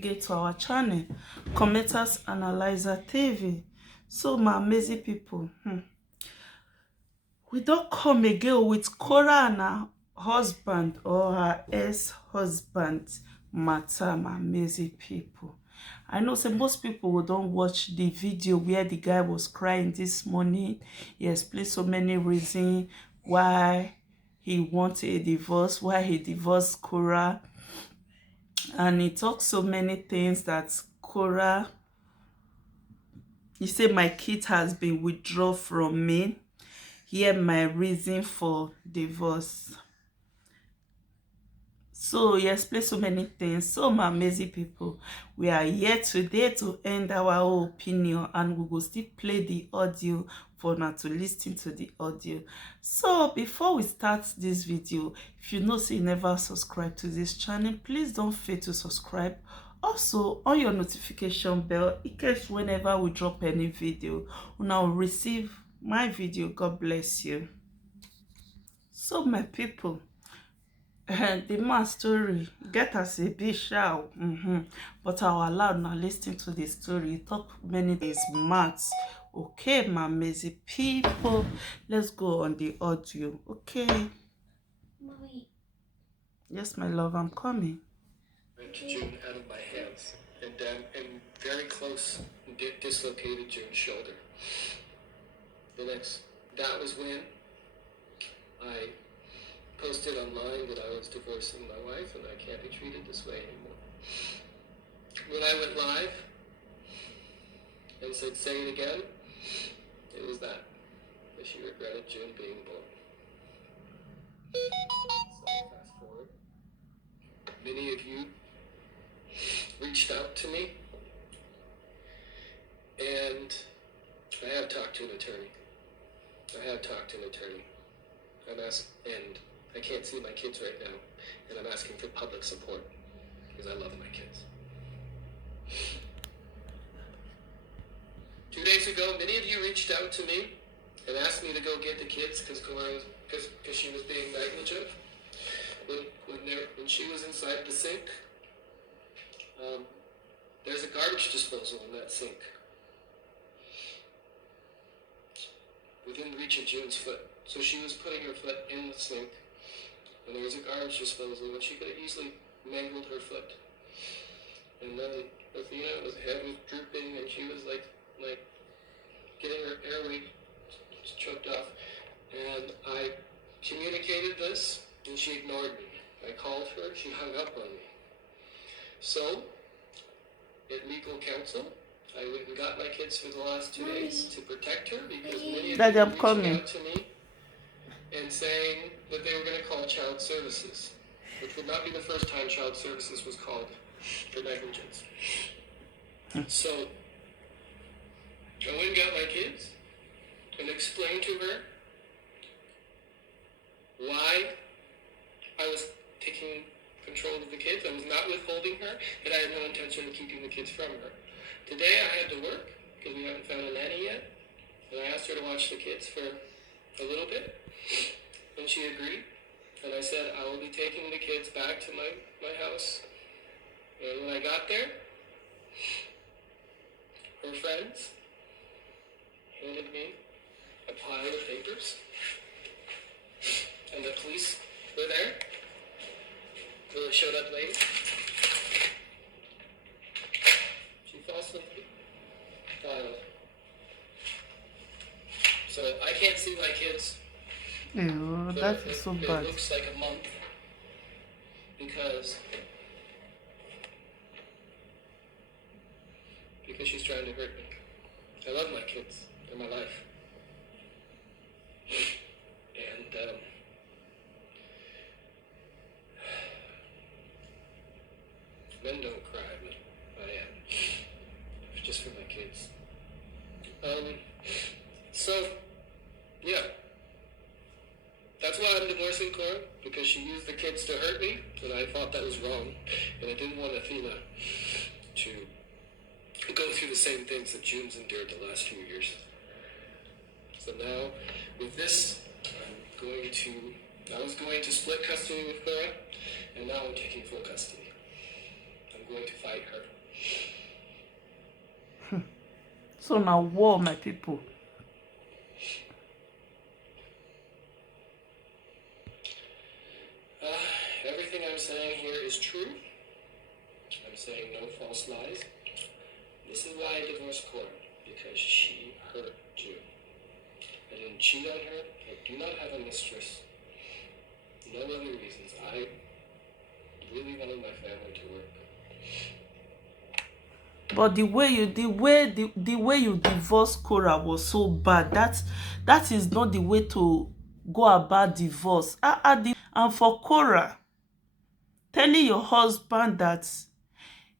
Get to our channel, Commenters Analyzer TV. So my amazing people, we don't come again with Korra and her husband or her ex-husband matter. My amazing people, I know say most people don't watch the video where the guy was crying this morning. He explained so many reasons why he wanted a divorce, why he divorced Korra. And he talks so many things that Korra, he said my kid has been withdrawn from me. Here my reason for divorce. So he explained so many things. So my amazing people, we are here today to end our opinion, and we will still play the audio for now to listen to the audio. So before we start this video, if you know say you never subscribe to this channel, please don't fail to subscribe. Also on your notification bell, in case whenever we drop any video, you now receive my video. God bless you. So my people, the man story get us a bit shout, but I will allow now listen to the story. He talk many days maths. Okay, my amazing people, let's go on the audio. Okay. Mommy. Yes, my love, I'm coming. June out of my hands, and very close, dislocated June's shoulder. That was when I posted online that I was divorcing my wife and I can't be treated this way anymore. When I went live and said, say it again, it was that she regretted June being born. So fast forward. Many of you reached out to me, and I have talked to an attorney. I'm asked, and I can't see my kids right now, and I'm asking for public support because I love my kids. 2 days ago, many of you reached out to me and asked me to go get the kids because she was being negligent when she was inside the sink. There's a garbage disposal in that sink within reach of June's foot. So she was putting her foot in the sink, and there was a garbage disposal, and she could have easily mangled her foot. And then Athena's head was drooping, and she was like getting her airway choked off. And I communicated this, and she ignored me. I called her, she hung up on me. So, at legal counsel, I went and got my kids for the last 2 days to protect her because many of you reached out to me and saying that they were going to call child services, which would not be the first time child services was called for negligence. So I went and got my kids and explained to her why I was taking control of the kids. I was not withholding her, and I had no intention of keeping the kids from her. Today I had to work because we haven't found a nanny yet, and I asked her to watch the kids for a little bit, and she agreed. And I said I will be taking the kids back to my house. And when I got there, her friends handed me a pile of papers, and the police were there. Really showed up late. She falsely filed. So I can't see my kids. Ew, that is so bad. It looks like a month because she's trying to hurt me. I love my kids. They're my life. And men don't cry, but I am. Just for my kids. So, yeah. That's why I'm divorcing Korra, because she used the kids to hurt me, and I thought that was wrong. And I didn't want Athena to go through the same things that June's endured the last few years. So now, with this, I was going to split custody with Korra, and now I'm taking full custody. I'm I'm going to fight her. So now war, my people. Everything I'm saying here is true. I'm saying no false lies. This is why I divorced Korra, because she hurt you. I didn't cheat on her. I do not have a mistress. No other reasons. I really wanted my family to work. But the way you divorce Korra was so bad. That is not the way to go about divorce. And for Korra, telling your husband that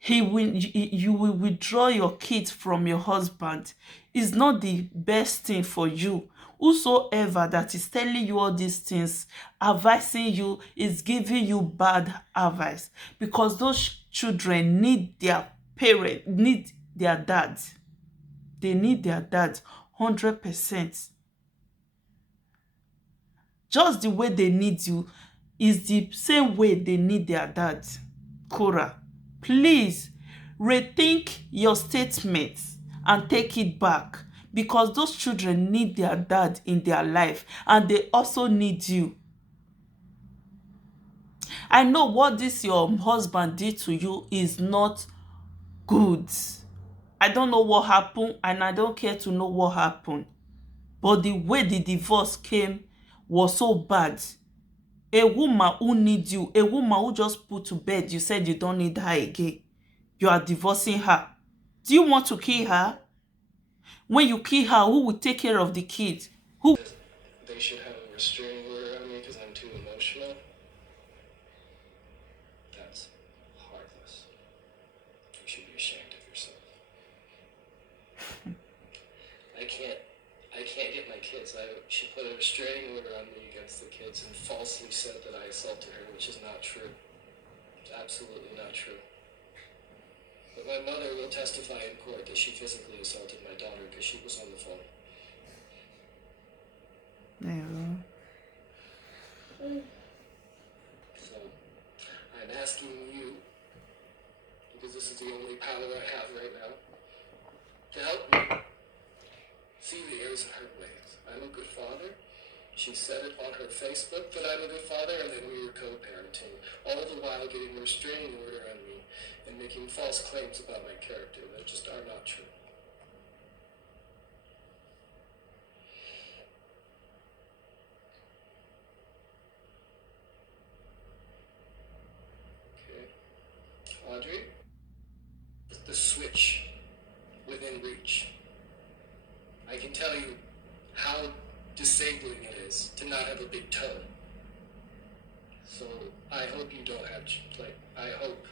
you will withdraw your kids from your husband is not the best thing for you. Whosoever that is telling you all these things, advising you, is giving you bad advice, because those children need their parent, need their dad. They need their dad 100%. Just the way they need you is the same way they need their dad. Korra, please rethink your statements and take it back, because those children need their dad in their life and they also need you. I know what this your husband did to you is not good. I don't know what happened and I don't care to know what happened. But the way the divorce came was so bad. A woman who needs you, a woman who just put to bed, you said you don't need her again. You are divorcing her. Do you want to kill her? When you kill her, who will take care of the kids? Who? They should have a restraining order on me because I'm too emotional. That's heartless. You should be ashamed of yourself. I can't get my kids. She put a restraining order on me against the kids and falsely said that I assaulted her, which is not true. It's absolutely not true. But my mother will testify in court that she physically assaulted my daughter because she was on the phone. Yeah. So, I'm asking you, because this is the only power I have right now, to help me see the errors in her ways. I'm a good father. She said it on her Facebook that I'm a good father, and that we were co-parenting, all the while getting a restraining order on me and making false claims about my character that just are not true. Okay. Audrey, the switch within reach. I can tell you how disabling it is to not have a big toe. So I hope you don't have, I hope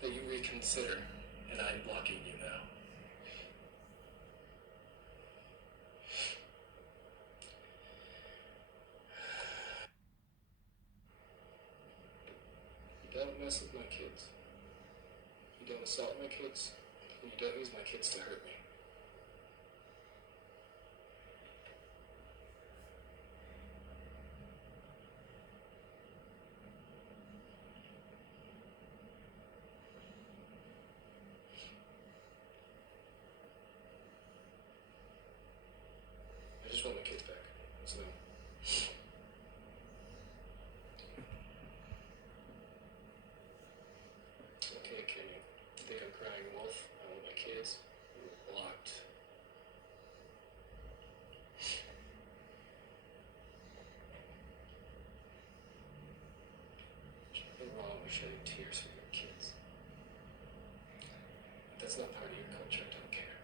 that you reconsider, and I'm blocking you now. You don't mess with my kids. You don't assault my kids. And you don't use my kids to hurt me. I just want my kids back. So. Okay, Kenny. You think I'm crying wolf? I want my kids. You're blocked. There's nothing wrong with shedding tears for your kids. But that's not part of your culture. I don't care.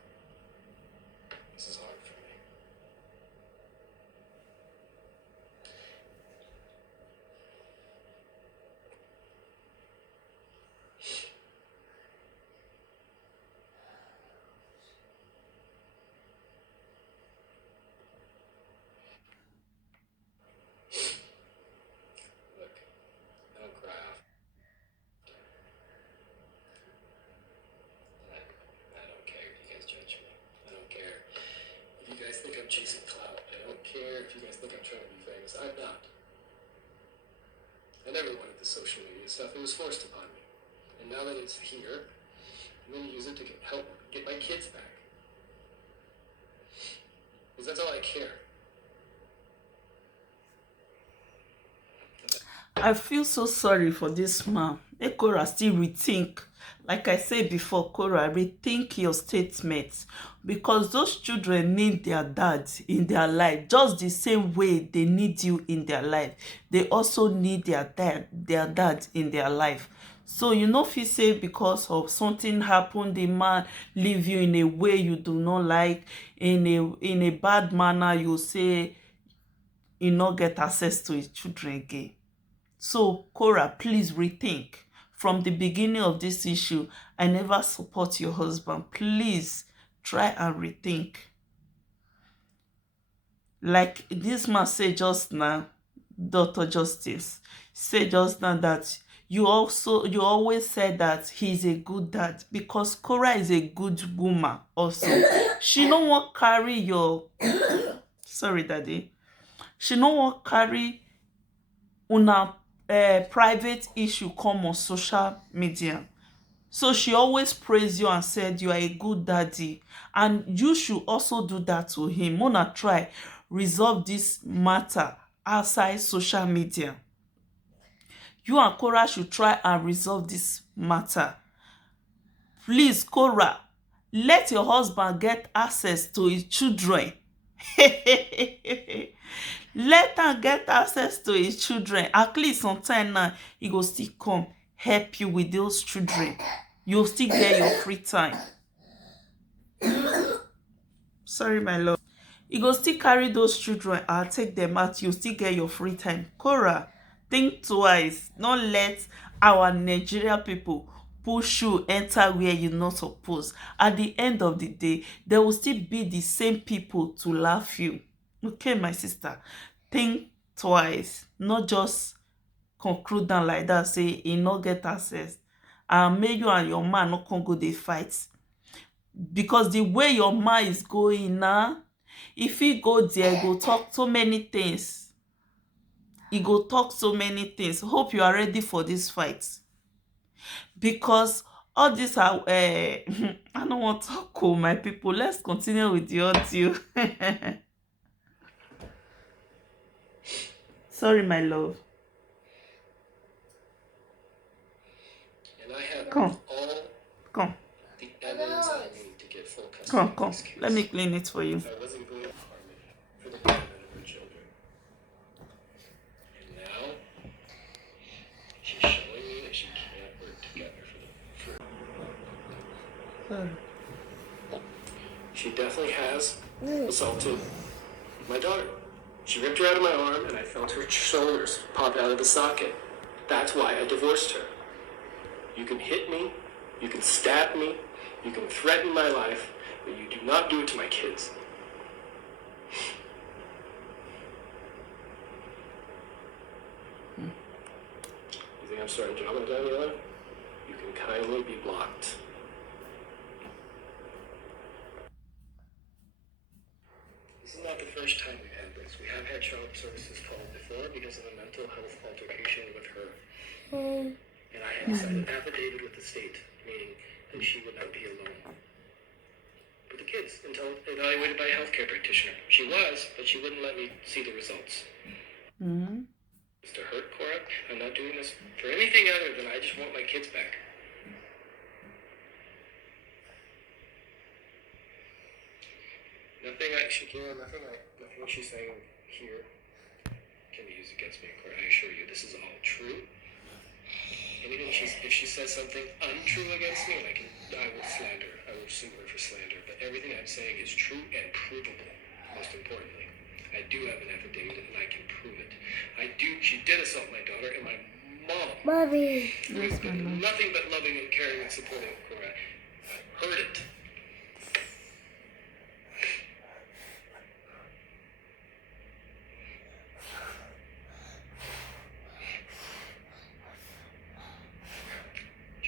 This is hard for me. Look, I don't cry often. I don't care if you guys judge me. I don't care if you guys think I'm chasing clout. I don't care if you guys think I'm trying to be famous. I'm not. I never wanted the social media stuff. It was forced upon me. And now that it's here, I'm going to use it to help get my kids back. Because that's all I care. I feel so sorry for this man. Let Korra still rethink. Like I said before, Korra, rethink your statements, because those children need their dad in their life just the same way they need you in their life. They also need their dad in their life. So you know, if you say because of something happened, the man leave you in a way you do not like, in a bad manner, you say you not get access to his children again. So, Korra, please rethink. From the beginning of this issue, I never support your husband. Please try and rethink. Like this man said just now, Dr. Justice said just now that you always said that he's a good dad, because Korra is a good woman also. She no want carry your sorry, daddy. She no want carry una private issue come on social media. So she always praise you and said you are a good daddy, and you should also do that to him. Una try resolve this matter outside social media. You and Korra should try and resolve this matter. Please, Korra, let your husband get access to his children. Let am get access to his children. At least sometime now, he go still come help you with those children. You'll still get your free time. Sorry, my love. You go still carry those children and take them out. You still get your free time. Korra, think twice. Not let our Nigeria people push you enter where you not supposed. At the end of the day, there will still be the same people to laugh you. Okay, my sister, think twice. Not just conclude down like that, say he no get access, and make you and your man no come go dey fight. Because the way your man is going now, if he go there, go talk so many things. He go talk so many things. Hope you are ready for this fight, because all these are I don't want to talk, oh my people. Let's continue with the audio. Sorry, my love. And I have Come. all Come. the evidence I need to get full custody of Come. this case. Let me clean it for you. If I wasn't going to harm it for the betterment of her children. And now, she's showing me that she can't work together for the. She definitely has assaulted my daughter. She ripped her out of my arm, and I felt her shoulders pop out of the socket. That's why I divorced her. You can hit me, you can stab me, you can threaten my life, but you do not do it to my kids. You think I'm starting drama down the line? You can kindly be blocked. This is not the first time we've had this. We have had child services called before because of a mental health altercation with her. And I had signed an affidavit with the state, meaning that she would not be alone with the kids until evaluated by a healthcare practitioner. She was, but she wouldn't let me see the results. It's to hurt Korra. I'm not doing this for anything other than I just want my kids back. Nothing she's saying here can be used against me in court. I assure you, this is all true. Anything if she says something untrue against me, I will slander. I will sue her for slander. But everything I'm saying is true and provable. Most importantly, I do have an affidavit and I can prove it. She did assault my daughter, and my mom, Mommy. Yes, my love. nothing but loving and caring and supporting Korra, heard it.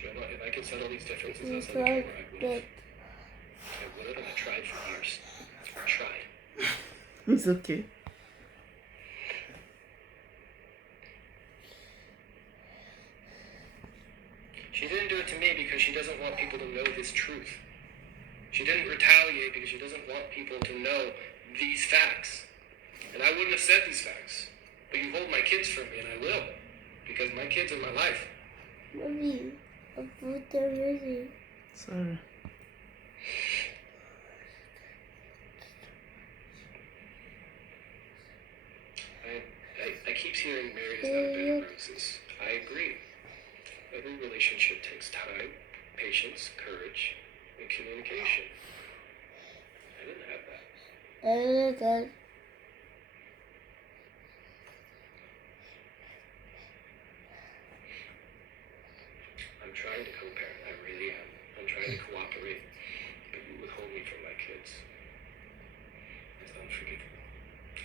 If I could settle these differences outside the camera, I would. I would, and I tried for years. I tried. It's okay. She didn't do it to me because because she doesn't want people to know this truth. She didn't retaliate because she doesn't want people to know these facts. And I wouldn't have said these facts. But you hold my kids from me, and I will. Because my kids are my life. Mommy, I put the music. Sorry. I keep hearing marriage is not a bed of roses. I agree. Every relationship takes time, patience, courage, and communication. I didn't have that. I'm trying to co-parent. I really am. I'm trying to cooperate. But you withhold me from my kids. It's unforgivable.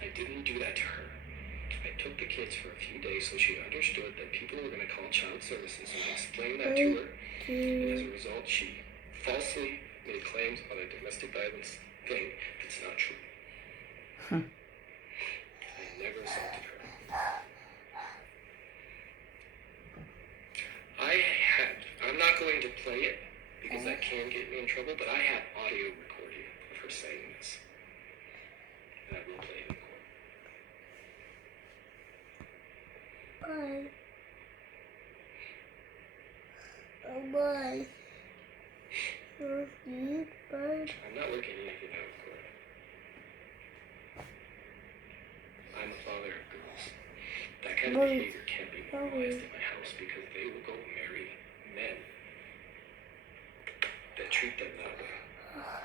I didn't do that to her. I took the kids for a few days so she understood that people were going to call child services, and I explained that to her. And as a result, she falsely made claims on a domestic violence thing that's not true. I never assaulted her. I'm not going to play it because that can get me in trouble, but I had audio recording of her saying this. And I will play it in court. Bye. Oh, bye. Bye. I'm not working anything out of court. I'm a father of girls. That kind of behavior can't be normalized in my house because they will go marry men that treat them that way.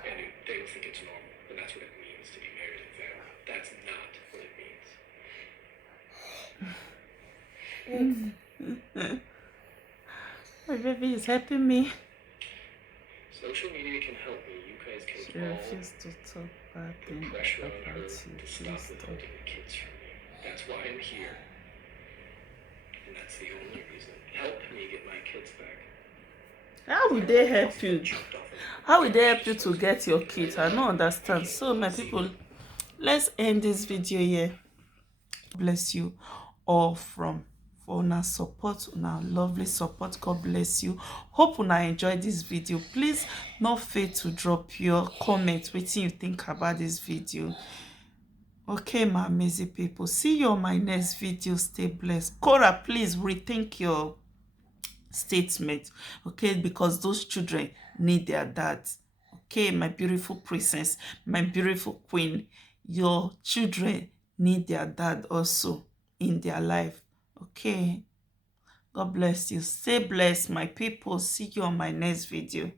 And they will think it's normal. And that's what it means to be married in family. That's not what it means. My baby is helping me. Social media can help me. You guys can She refused to talk bad put things pressure on her about you. to stop Please stop. withholding the kids from me. That's why I'm here. And that's the only reason. Help me get my kids back. How will they help you? How will they help you to get your kids? I don't understand. So, my people, let's end this video here. Bless you all for una support, una lovely support. God bless you. Hope una enjoy this video. Please not fail to drop your comment wetin you think about this video. Okay, my amazing people, see you on my next video. Stay blessed. Korra, please rethink your statement, okay, because those children need their dads. Okay, my beautiful princess, my beautiful queen, your children need their dad also in their life. Okay, God bless you. Stay blessed, my people. See you on my next video.